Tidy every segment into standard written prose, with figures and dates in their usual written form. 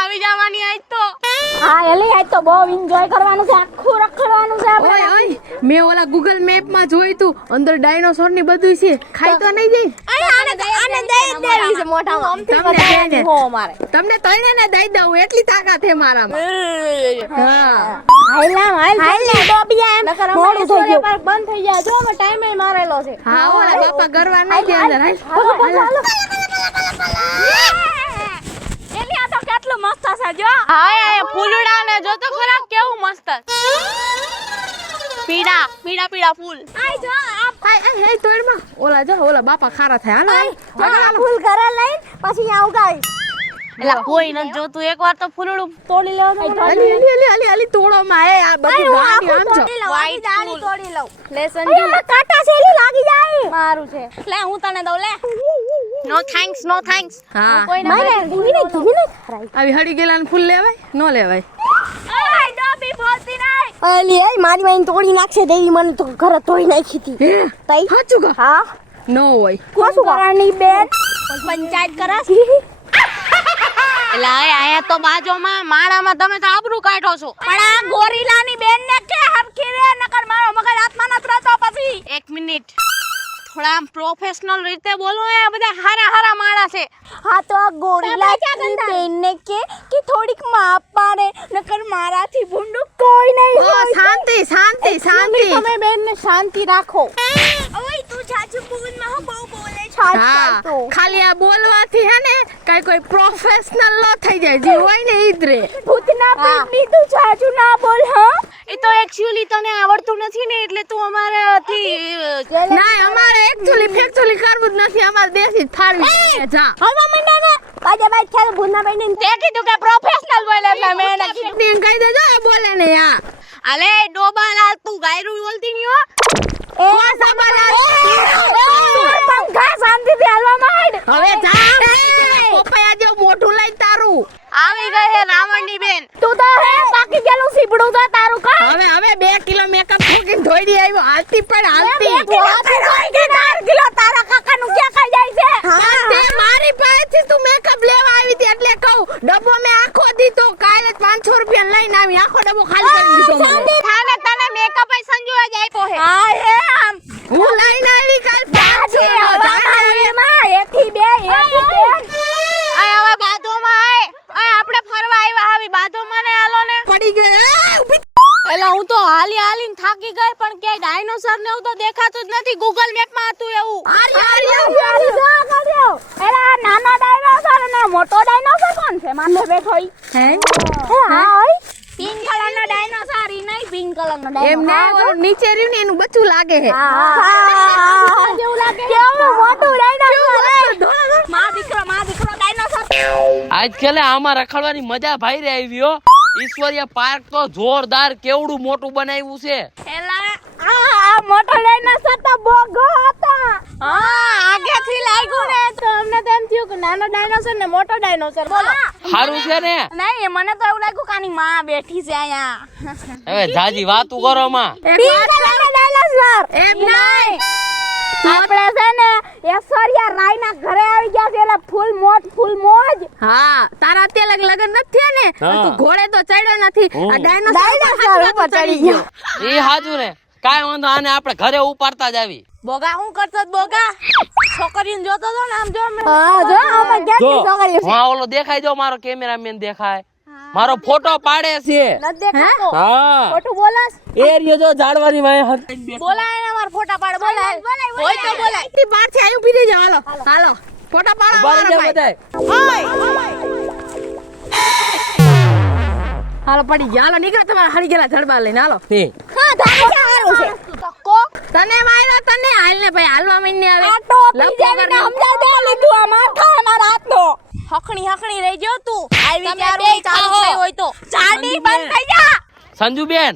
આવી જવાની આજ તો. હા એલી આજ તો બહુ એન્જોય કરવાનું છે, આખું રખડવાનું છે આપણે. ઓય ઓય મેં ઓલા ગૂગલ મેપ માં જોયું તું અંદર ડાયનોસોર ની બધું છે, ખાઈ તો નહીં જઈ. આને દઈ દેવી છે મોઢામાં. તમને હો અમારે તમને તઈને ને દઈ દઉં એટલી તાકાત છે મારામાં. હા હાલ લે ડોબિયા નકર મોડું થઈ ગયું પાર્ક બંધ થઈ જાય જો અમે ટાઈમ મારેલો છે. હા ઓલા બાપા ગરવા નહીં દે અંદર. એલી આ તો કેટલું મસ્ત છે જો. હા એ ફૂલડા ને જો તો ખરા કેવું મસ્ત. પીડા પીડા પીડા ફૂલ. આઈ જો આય આય તોડમાં ઓલા જો ઓલા બાપા ખારા થાય. હાલો આ ફૂલ ઘરે લઈને પછી આ ઉગાઈ. એલા કોઈ ન જોતું એકવાર તો ફૂલડું તોડી લેવાનું. અલી અલી અલી અલી અલી તોડો માં એ આ બધું ગાડી આમ છો. વાઈટ ડાળી તોડી લઉં. લે સંજુ કાટા છેલી લાગી જાય. મારું છે. લે હું તને દઉં લે. No thanks no thanks. હા મારે ધીમી નહીં ખરાઈ. આવી હડી ગેલા ફૂલ લેવાય નો લેવાય. ઓય ડોબી બોલતી નહીં. અલી એ મારી માઈન તોડી નાખશે દેવી મને તો ઘરે તોડી નાખી હતી. તઈ સાચું કા હા નો હોય. કોશું કરવાની બેન પંચાયત કરસ. એલા આયા તો બાજોમાં માળામાં તમે તો આબરૂ કાઢો છો. પણ આ ગોરીલાની બેન ને કે હરખી રે નકર મારો મગજ હાથમાં નત રહેતો પછી. એક મિનિટ થોડા આમ પ્રોફેશનલ રીતે બોલો. એ બધા હારા હારા માળા છે. હા તો આ ગોરીલાની બેન ને કે થોડીક માપ પાડે નકર મારાથી ભૂંડું કોઈ નહીં ઓ શાંતિ શાંતિ શાંતિ. તમે બેન ને શાંતિ રાખો. ઓય તું ચાચુ બોલમાં હું બહુ બોલે છે. હા ખાલી આ બોલવાથી હે ને કઈ કોઈ પ્રોફેશનલ ન થઈ જાય. જે હોય ને ઈ જ રે. ભૂતના પેટની તું ચાચુ ના બોલ હા. એ તો એક્ચ્યુઅલી તને આવડતું નથી ને એટલે તું અમારાથી ના અમારે એક્ચ્યુઅલી ફેક્ચ્યુઅલી કરવું જ નથી. અમારે દેશી જ ફાડવી છે. જા હવા મંડા ને બાજે બાજ ખેલ ભૂતના બેન ને તે કીધું કે પ્રોફેશનલ બોલે એટલે મેં એને કીધું કહી દેજો એ બોલે ને યા. અલે ડોબાલાલ તું ગાયરું બોલતી નહીં હો. એ સબાલાલ પંખા શાંતિથી હાલવા માંડ. હવે જા પપ્પાયા જો મોઢું લઈ તારું આવી ગઈ હે રાવણની બેન. તું તો હે બાકી ગેલું સીબડું તો તારું કા. હવે 2 કિલો મેકઅપ ઠોકીને ધોઈ આવ્યો. હાલતી પણ હાલતી 4 કિલો તારા કાકાનું ક્યાં ખાઈ જાય છે. હા તે મારી પાસેથી તું મેકઅપ લેવા આવી હતી એટલે કહું. ડબ્બો મે આખો દીધો કાલે 500 રૂપિયા લઈને આવી. આખો ડબ્બો ખાલી કરી દીધો મને. થાને તને મેકઅપ એ સંજોય જ આપ્યો હે. હા હે આમ હું લઈને આવી કાલ 500 નો જાણે માં એથી બે આ હવે બાધોમાં આય આપણે ફરવા આવ્યા. આવી બાધોમાં ને હાલો ને પડી ગઈ. એલા હું તો હાલી હાલીને થાકી ગઈ પણ ક્યાંય ડાયનોસર ને એવું તો દેખાતું જ નથી. ગૂગલ મેપ માં હતું એવું. એલા નાનો ડાયનોસર અને મોટો ડાયનોસર કોણ છે? માથે બેઠો ઈ. હે હા ઓય પિંક કલર નો ડાયનોસર ઈ નહીં પિંક કલર નો ડાયનોસર. એમ ના ઓલું નીચે રહ્યું ને એનું બચ્ચું લાગે છે. હા જેવું લાગે. કેવું મોટું ડાયનોસર. માં દીકરો ડાયનોસર. આજકાલ આમાં રખડવાની મજા ભાઈ રે આવી હો. ઈશ્વરીય પાર્ક તો જોરદાર કેવડું મોટું બનાવ્યું છે. એલા આ મોટો ડાયનોસર તો બોગો હતા. હા આગેથી લાગ્યું ને તો અમને તેમ થયું કે નાનો ડાયનોસર ને મોટો ડાયનોસર. બોલો સારું છે ને. નહીં મને તો એવું લાગ્યું કે આની માં બેઠી છે અહીંયા. હવે જાજી વાતું કરો માં. પિંક કલર નો ડાયનોસર. એમ નહીં આપણે છે ને ઐશ્વર્યા રાય ના ઘરે આવી ગયા છે એટલે ફૂલ મોજ. હા તારા અત્યારે લગન નથી થયા ને હા. તું ઘોડે તો ચડ્યો નથી. આ ડાયનોસર ઉપર ચડી ગયો. એ હાજુ ને કાઈ વાંધો આને આપણે ઘરે ઉપાડતા જ આવી. બોગા હું કરતો બોગા છોકરીને જોતો તો ને આમ જો અમે હા જો અમે જો કેટલી છોકરીઓ છે. હા ઓલો દેખાય જો મારો કેમેરામેન દેખાય. મારો ફોટો પાડે છે. નથી દેખાતો. હા ખોટું બોલસ. એ રહ્યો જો ઝાડવાની વાય હતી. બોલાય ને અમાર ફોટા પાડ બોલાય હોય તો બોલાય તી બહાર થી આયું પીરી જાવ. હાલો ફોટા પાડો ઉભા રહી અમારા જા ભાઈ. બધાય. હાલો પડી ગયા. હાલો નીકળો તમારા હરી ગયેલા જડબા લઈને. હાલો હા ધારો સારું છે. તકો તને માર્યા તને હાલ ને ભાઈ હાલવા મહિને આવે. આ ટોપી જેવીને સમજાવ દે લીધું આ માથા મારા હાથનો. હકણી રહી ગયો તું આવી તમે ત્યારે બે ચાલુ ખાઓ. થઈ હોય તો ચાડી બંધ થઈ જા. સંજુબેન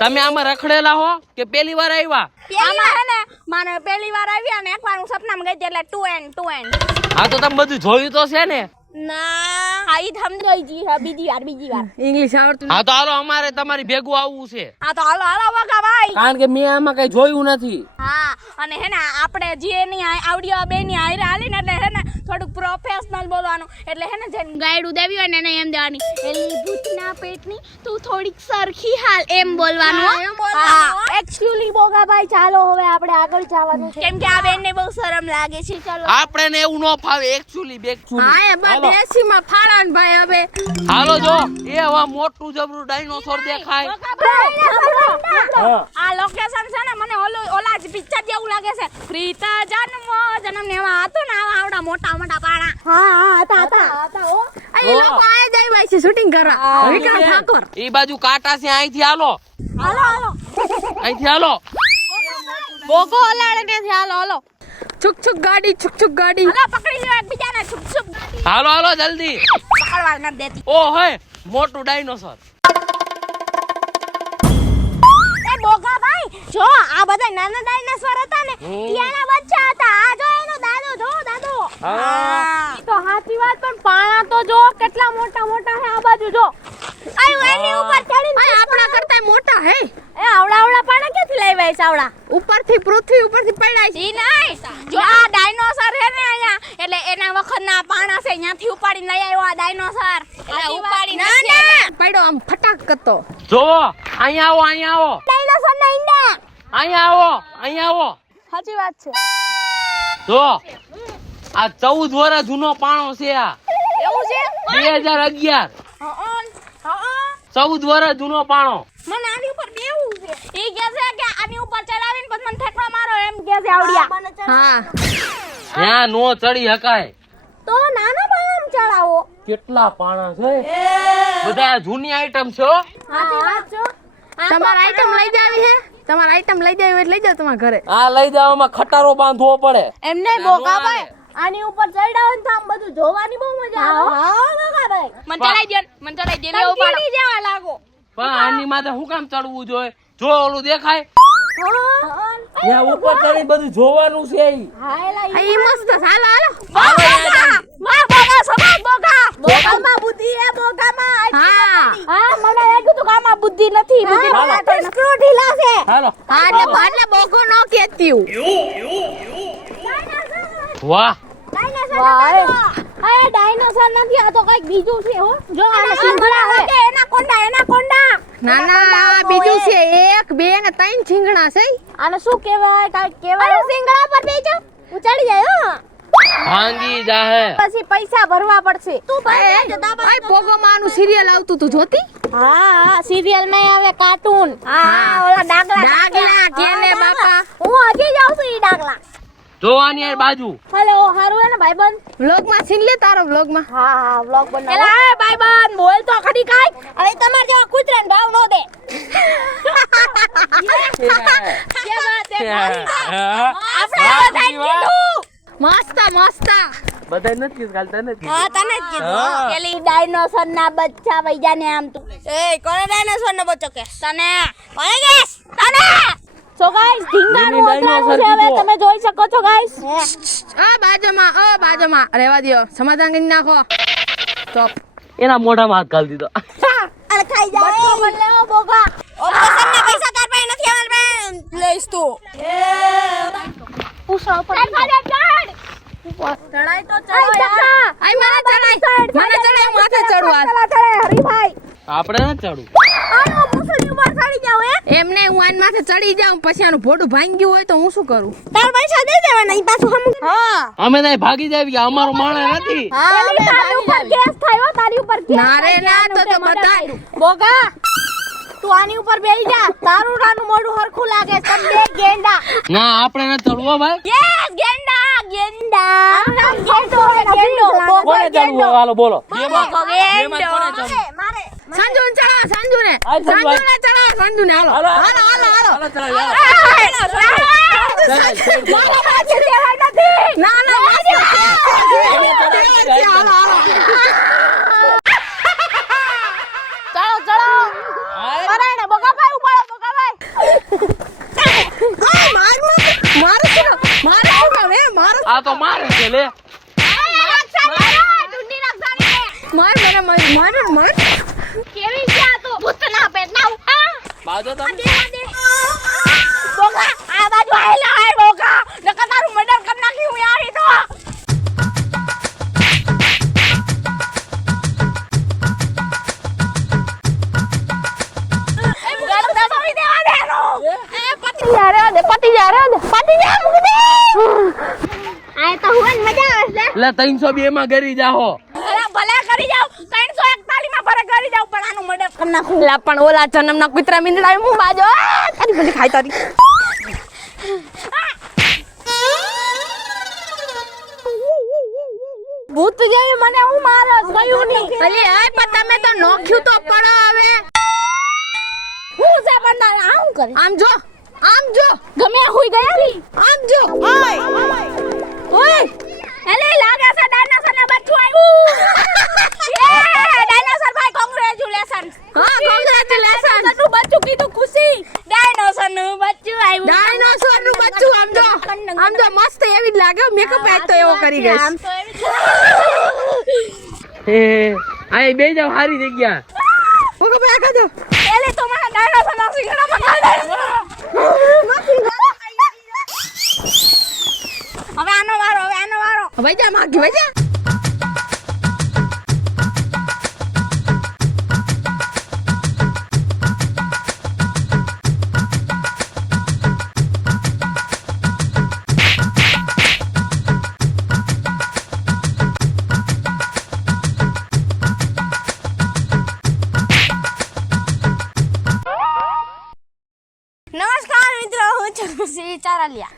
તમે આમાં રખડેલા હો કે પહેલી વાર આવ્યા? આમાં હે ને મને પહેલી વાર આવ્યા ને એકવાર હું સપનામાં ગઈ હતી એટલે 2 એન્ડ હા તો તમે બધું જોયું તો છે ને. ના આ ઈ સમજો જી હા બીજી વાર ઇંગ્લિશ આવડતું હા તો હાલો અમારે તમારી ભેગું આવવું છે હા તો હાલો હાલો બકા ભાઈ કારણ કે મેં આમાં કઈ જોયું નથી હા અને હે ને આપણે જે ની આવડિયો બે ની હારે હાલી ને એટલે હે ને થોડુંક પ્રોફેશનલ બોલવાનું એટલે હે ને જે ગાયડું દેવી હોય ને એને એમ દેવાની એલી ભૂતના પેટની તું થોડીક સરખી હાલ એમ બોલવાનું હા એક્ચ્યુઅલી બોગા ભાઈ ચાલો હવે આપણે આગળ જવાનું છે કેમ કે આ બેન ને બહુ શરમ લાગે છે ચાલો આપણે ને એવું ન ફાવે એકચ્યુઅલી હા એ બા દેશીમાં ફાળાન ભાઈ હવે હાલો જો એ હવે મોટું જબરું ડાયનોસોર દેખાય આ લોકેશન છે ને મને ઓલા જ પિક્ચર જેવું લાગે છે પ્રીત જન્મ ને એમાં હતો ને આવડા મોટા મોટા પાણા હા હતા ઓ એ લોકો આય જાય ભાઈ છે શૂટિંગ કરવા વિક્રમ ઠાકોર એ બાજુ કાંટા છે અહીંથી હાલો હાલો અહીંથી હાલો બોગો ઓલાડે ને હાલો હાલો છુક ગાડી હાલો પકડી લો એકબીજાને છુપ છુપ હાલો હાલો જલ્દી પકડવા ન દેતી ઓ હે મોટું ડાયનોસોર એ બોગા ભાઈ જો આ બધા નાના ડાયનાસોર હતા ને ત્યાંના બચ્ચા હતા આ જો એનો દાદો જો દાદો હા. ઈ તો સાચી વાત પણ પાણા તો જો કેટલા મોટા મોટા છે આ બાજુ જો આયો એની ઉપર ચડીને આપણા કરતા મોટા હે એ આવડા પાણા ક્યાંથી લાવ્યા છે આવડા ઉપરથી પૃથ્વી ઉપરથી પડ્યા છે ઈ નહીં જો આ ડાયનોસર છે ને અહીંયા એટલે એના વખતના પાણા છે અહીંયાથી ઉપાડીને લઈ આવ્યો આ ડાયનોસર એટલે ઉપાડીને પડ્યો આમ ફટાક કરતો જો અહીંયા આવો ડાયનોસર ના ઈંડા અહીંયા આવો સાચી વાત છે જો આ 14 વર્ષ જૂનો પાણો છે આ એવું છે 2011 હઅન 14 વર્ષ જૂનો પાણો મને આની ઉપર બેવું છે ઈ કહે છે કે આની ઉપર ચડાવીને પછી મને ઠેકવા મારો એમ કહે છે આવડિયા હા ત્યાં નો ચડી હકાય તો નાના પાણા ચડાવો કેટલા પાણા છે બધા જૂની આઈટમ છે હો. સાચી વાત છે તમારે આઈટમ લઈ જાવી હે તમારે આઈટમ લઈ જાવી હોય એટલે લઈ જાવ તમારા ઘરે આ લઈ જવામાં ખટારો બાંધવો પડે એમને બોગા ભાઈ આની ઉપર ચડાવ ને તો આમ બધું જોવાની બહુ મજા આવે હા બોગા ભાઈ મને ચડાઈ દે એવું પાડો જેવા લાગો પણ આની માથે હું કામ ચડવું જોઈએ જો ઓલું દેખાય ત્યાં ઉપર ચડી બધું જોવાનું છે ઈ. ઈ મસ્ત હાલો હાલો બોગામાં બુદ્ધિ હે બોગામાં હા હા મને લાગ્યું તું કામાં બુદ્ધિ નથી બુદ્ધિ સ્ક્રૂ ઢીલા છે હાલો હા એટલે ભાને બોગો નો કેત્યું વાહ આ ડાયનોસર નથી આ તો કઈક બીજું છે હો જો આને સિંગડા છે એનાકોન્ડા ના ના બીજું છે 1 2 ને 3 છીંગણા છે આને શું કહેવાય કાઈ કહેવાય સિંગડા પર બેજો ઉચડી જાય હો ભાંગી જાહે પછી પૈસા ભરવા પડશે તું આય બોગો માનું સિરિયલ આવતું તું જોતી હા સિરિયલ માં આવે કાર્ટૂન હા ઓલા ડાગલા કેને બાપા હું હજી જાઉં છું ઈ ડાગલા જોવાની યાર બાજુ હેલો હારું હે ને ભાઈબંધ વ્લોગ માં સીન લે તારો વ્લોગ માં હા વ્લોગ બનાવો એલા એ ભાઈબંધ બોલ તો ખડી કાઈ હવે તમાર જેવા કૂતરાને ભાવ નો દે કે વાત છે મારી આપણે બધા કીધું મસ્ત બધાય નથી ગાલતા નથી હા તને જ કીધું પેલી ડાયનોસર ના બચ્ચા વૈયા ને આમ તું એ કોને ડાયનોસર નો બચ્ચો કે તને કોને કેસ તને સો ગાઈસ ઢીંગાનું ઓતરાનું છે હવે તમે જોઈ શકો છો ગાઈસ બાજુમાં રહેવા દ્યો સમાધાન કરી નાખો સ્ટોપ એના મોઢામાં હાથ ગાલી દીધો અરે ખાઈ જાય બચ્ચો બન લેવો બોગા ઓપરેશન ના પૈસા તાર પાસે નથી અમાર પાસે લઈશ તું પૂછો ઉપર ચડાઈ તો ચડો યાર આય મને ચડાય માથે ચડવા હરીભાઈ આપણે ન ચડવું આનો મુસળી ઉપર ચડી જાવ એમને હું આન માથે ચડી જાઉં પછી આનું ભોડું ભાંગ્યું હોય તો હું શું કરું તાર પૈસા દે દેવાના ઈ પાછું હમ હા અમે નહીં ભાગી જાવી અમારું માણે નથી તારી ઉપર કેસ થાય તારી ઉપર કેસ ના રે ના તો બધા બોગા તું આની ઉપર બેહી જા તારું રાનું મોઢું હરખું લાગે તમ બે ગેંડા ના આપણે ન ચડવું હો ભાઈ યસ ગેંડા ગેંડો બોગો કોને ચડવું હાલો બોલો બોગો ગેંડો મારે સંજુ ને ચડાવ સંજુ ને હાલ સંજુ, હાલ. ચડાવ સંજુ ને હાલો હાલો. હાલો ચડાવી ના ના ચલો ચલો પરાણે બોગાભાઈ ઉપાડો બોગાભાઈ આ તો મારે છે લે ઢૂંઢી નાખ કેવી છે આ તો ભૂતના પેટના બાજો તમે બોગા આ બાજુ આયલા આય બોગા નકર તારું મર્ડર કરી નાખી હું આવી તો લે 302 માં ગરી જાહો ભલે કરી જાવ 341 માં ભલે કરી જાવ પણ આનું મર્ડર કરી નાખું લા પણ ઓલા જન્મના કુતરા મીંદડા હું બાજો તારી બધી ખાઈ તારી ભૂત જેવી મને હું મારો ગયું નહીં અલી એ પણ તમે તો નોખ્યું તો પડો હવે હું છે પણ આમ કરે આમ જો ગમે હોઈ ગયા રી આમ જો ઓય એલે લાગે છે ડાયનાસોર ને બચ્ચું આવ્યું એ ડાયનાસોર ભાઈ કોંગ્રેચ્યુલેશન હા કોંગ્રેચ્યુલેશન નું બચ્ચું કીધું ખુશી ડાયનાસોર નું બચ્ચું આવ્યું ડાયનાસોર નું બચ્ચું આમ જો મસ્ત એવી જ લાગે મેકઅપ આજ તો એવો કરી ગઈશ આમ તો એવી હે આ બે જાવ હારી જગ્યા મેકઅપ આ કાજો એલે તો મને ડાયનાસોર ના સિંગડા મંગાવી હવે આનો વારો વૈજા માગી વૈજા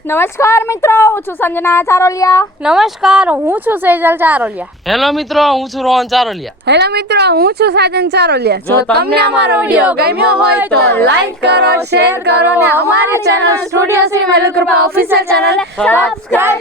નમસ્કાર મિત્રો હું છું સંજના ચારોલિયા નમસ્કાર હું છું સેજલ ચારોલિયા હેલો મિત્રો હું છું રોહન ચારોલિયા હેલો મિત્રો હું છું સાજન ચારોલિયા જો તમને અમારો વિડિયો ગમ્યો હોય તો લાઈક કરો શેર કરો ને અમારી ચેનલ સ્ટુડિયો શ્રી મૈલુકૃપા ઓફિશિયલ ચેનલ સબસ્ક્રાઇબ